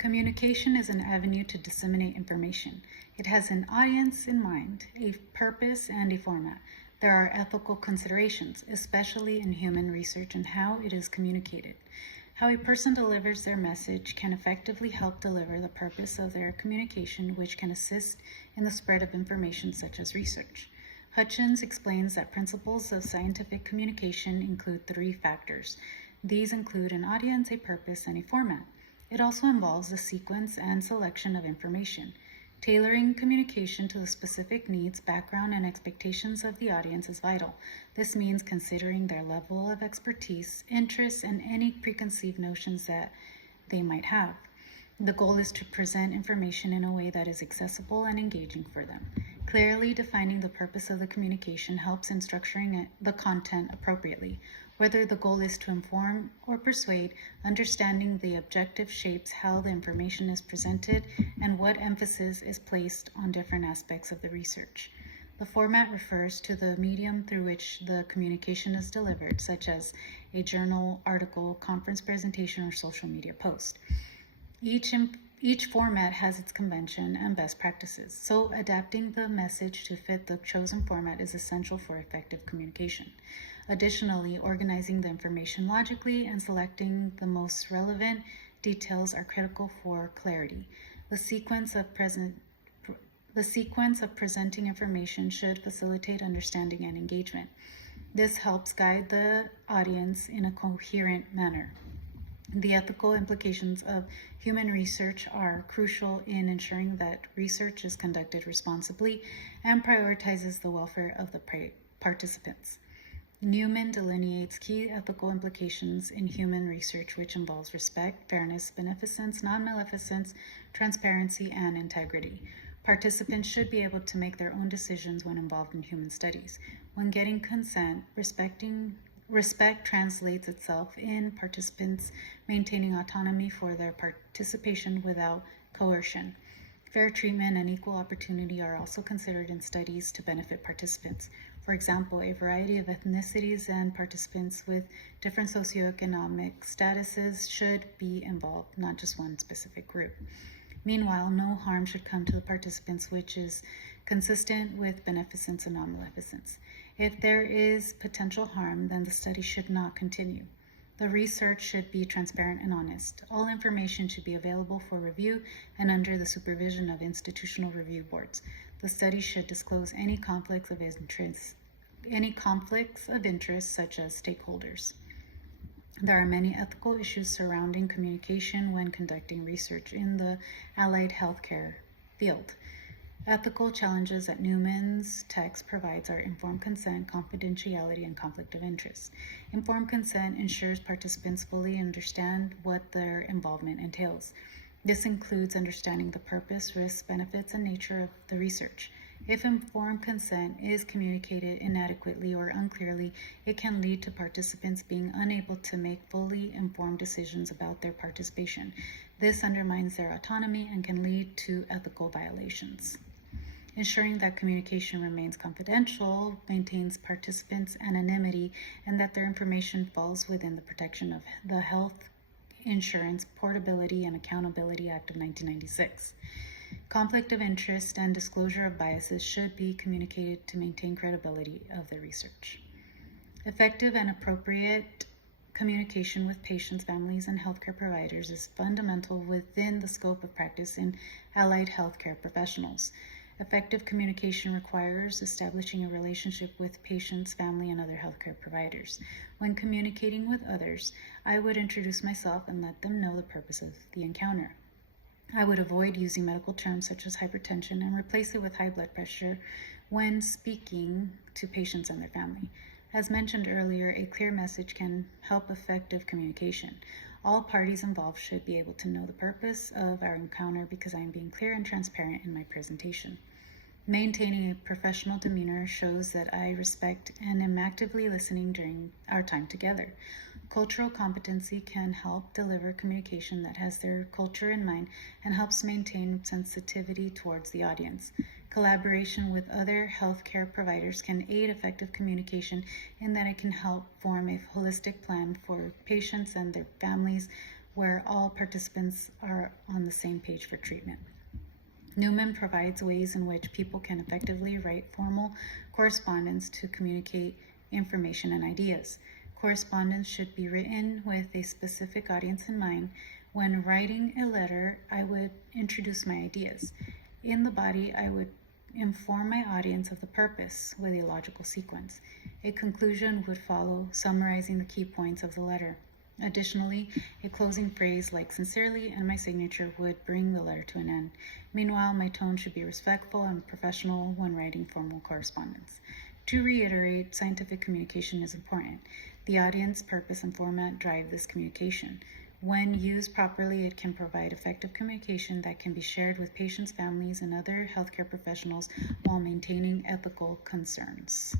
Communication is an avenue to disseminate information. It has an audience in mind, a purpose, and a format. There are ethical considerations, especially in human research, and how it is communicated. How a person delivers their message can effectively help deliver the purpose of their communication, which can assist in the spread of information such as research. Hutchins explains that principles of scientific communication include 3 factors. These include an audience, a purpose, and a format. It also involves the sequence and selection of information. Tailoring communication to the specific needs, background, and expectations of the audience is vital. This means considering their level of expertise, interests, and any preconceived notions that they might have. The goal is to present information in a way that is accessible and engaging for them. Clearly defining the purpose of the communication helps in structuring the content appropriately. Whether the goal is to inform or persuade, understanding the objective shapes how the information is presented and what emphasis is placed on different aspects of the research. The format refers to the medium through which the communication is delivered, such as a journal, article, conference presentation, or social media post. Each format has its convention and best practices, so adapting the message to fit the chosen format is essential for effective communication. Additionally, organizing the information logically and selecting the most relevant details are critical for clarity. The sequence of presenting information should facilitate understanding and engagement. This helps guide the audience in a coherent manner. The ethical implications of human research are crucial in ensuring that research is conducted responsibly and prioritizes the welfare of the participants. Newman delineates key ethical implications in human research, which involves respect, fairness, beneficence, non-maleficence, transparency, and integrity. Participants should be able to make their own decisions when involved in human studies. When getting consent, respect translates itself in participants maintaining autonomy for their participation without coercion. Fair treatment and equal opportunity are also considered in studies to benefit participants. For example, a variety of ethnicities and participants with different socioeconomic statuses should be involved, not just one specific group. Meanwhile, no harm should come to the participants, which is consistent with beneficence and non-maleficence. If there is potential harm, then the study should not continue. The research should be transparent and honest. All information should be available for review and under the supervision of institutional review boards. The study should disclose any conflicts of interest, such as stakeholders. There are many ethical issues surrounding communication when conducting research in the allied healthcare field. Ethical challenges that Newman's text provides are informed consent, confidentiality, and conflict of interest. Informed consent ensures participants fully understand what their involvement entails. This includes understanding the purpose, risks, benefits, and nature of the research. If informed consent is communicated inadequately or unclearly, it can lead to participants being unable to make fully informed decisions about their participation. This undermines their autonomy and can lead to ethical violations. Ensuring that communication remains confidential maintains participants' anonymity and that their information falls within the protection of the Health Insurance Portability and Accountability Act of 1996. Conflict of interest and disclosure of biases should be communicated to maintain credibility of the research. Effective and appropriate communication with patients, families, and healthcare providers is fundamental within the scope of practice in allied healthcare professionals. Effective communication requires establishing a relationship with patients, family, and other healthcare providers. When communicating with others, I would introduce myself and let them know the purpose of the encounter. I would avoid using medical terms such as hypertension and replace it with high blood pressure when speaking to patients and their family. As mentioned earlier, a clear message can help effective communication. All parties involved should be able to know the purpose of our encounter because I am being clear and transparent in my presentation. Maintaining a professional demeanor shows that I respect and am actively listening during our time together. Cultural competency can help deliver communication that has their culture in mind and helps maintain sensitivity towards the audience. Collaboration with other healthcare providers can aid effective communication in that it can help form a holistic plan for patients and their families where all participants are on the same page for treatment. Newman provides ways in which people can effectively write formal correspondence to communicate information and ideas. Correspondence should be written with a specific audience in mind. When writing a letter, I would introduce my ideas. In the body, I would inform my audience of the purpose with a logical sequence. A conclusion would follow, summarizing the key points of the letter. Additionally, a closing phrase like sincerely and my signature would bring the letter to an end. Meanwhile, my tone should be respectful and professional when writing formal correspondence. To reiterate, scientific communication is important. The audience, purpose, and format drive this communication. When used properly, it can provide effective communication that can be shared with patients, families, and other healthcare professionals while maintaining ethical concerns.